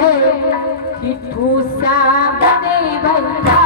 है किट्ठू सामने बैठा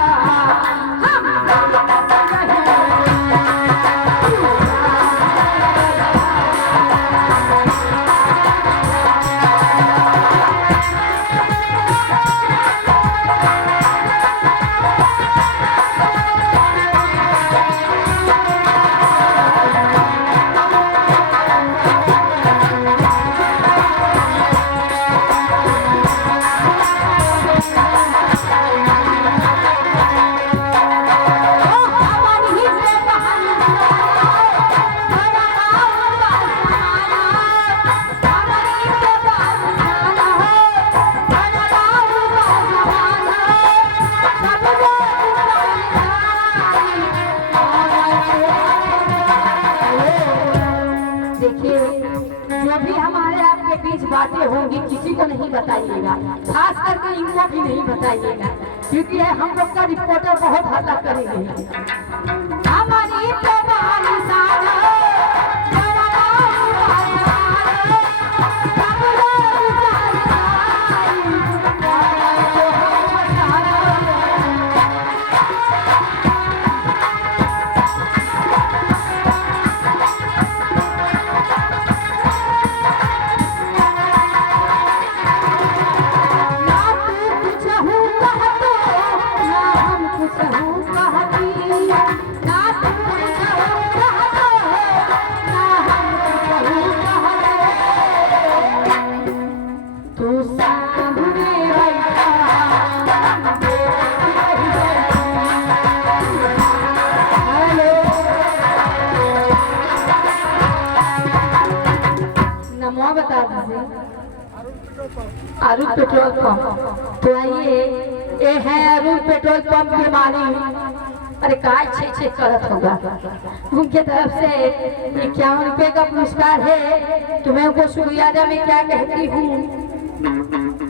बातें होंगी किसी को नहीं बताइएगा, खास करके इनको भी नहीं बताइएगा, क्योंकि हम लोग का रिपोर्टर बहुत हल्ला करेंगे। हमारी बता दीजिए अरुण पेट्रोल पंप। तो आइए ये है अरुण पेट्रोल पंप के मालिक। अरे काय छे करत होगा, उनके तरफ से 51 रुपए का पुरस्कार है। तुम्हें को शुक्रिया मैं क्या कहती हूँ।